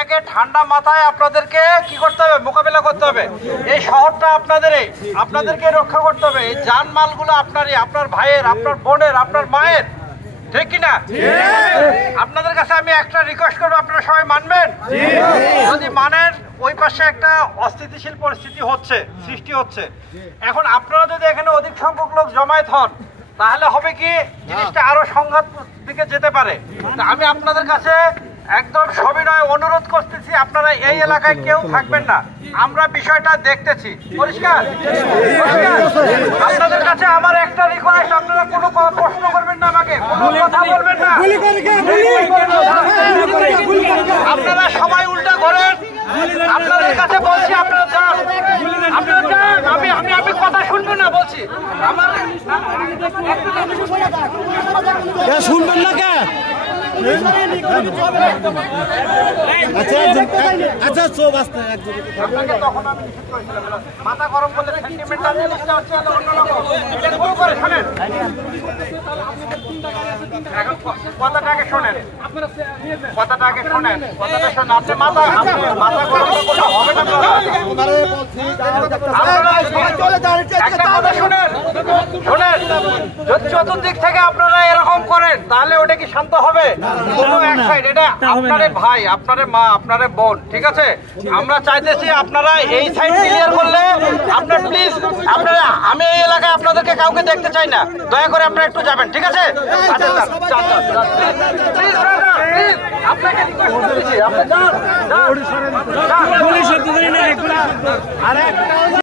এটাকে ঠান্ডা মাথায় আপনাদেরকে কি করতে হবে, মোকাবেলা করতে হবে। এই শহরটা আপনাদেরকে রক্ষা করতে হবে। এই জানমালগুলো আপনারই, আপনার ভাইয়ের, আপনার বোনের, আপনার মায়ের, ঠিক কিনা? আপনাদের কাছে আমি একটা রিকোয়েস্ট করবো, আপনারা সবাই মানবেন? যদি মানেন, ওই পাশে একটা অস্থিতিশীল পরিস্থিতি সৃষ্টি হচ্ছে। এখন আপনারা যদি এখানে অধিক সংখ্যক লোক জমায়েত হন, তাহলে হবে কি, জিনিসটা আরো সংঘাত দিকে যেতে পারে। আমি আপনাদের কাছে একদম সবিনয় অনুরোধ করতেছি, আপনারা এই এলাকায় কেউ থাকবেন না। আমরা বিষয়টা দেখতেছি, পরিষ্কার। আপনাদের কাছে আমার একটা রিকোয়েস্ট, আপনারা কোনো প্রশ্ন করবেন না, আমাকে কোনো কথা বলবেন না। আপনারা সবাই উল্টা করেন। আপনাদের কাছে বলছি, আপনারা যান, আমি কথা শুনবো না বলছি। আমার শুনবেন না কে? আচ্ছা চোখ আসতে তখন আমি নিষেধ করেছিলাম, মাথা গরম করলে সেন্টিমেন্টাল জিনিসটা হচ্ছে অন্যরকম। এটা ভুল করে শোনেন, এখন কথাটাকে শোনেন, কথাটা শোনেন। আপনি মাথা গরম করলে হবে না। একটা কথা শোনেন, যদি চতুর্দিক থেকে আপনারা এরকম করেন, তাহলে ওটা কি শান্ত হবে? কোনো এক সাইড, এটা আপনার ভাই, আপনার মা, আপনার বোন, ঠিক আছে? আমরা চাইতেছি আপনারা এই সাইড ক্লিয়ার করলে, আপনার প্লিজ, আপনারা, আমি এই এলাকায় আপনাদেরকে কাউকে দেখতে চাই না, দয়া করে আপনারা একটু যাবেন, ঠিক আছে? আচ্ছা প্লিজ, আপনাকে রিকোয়েস্ট করতেছি, আপনি যান।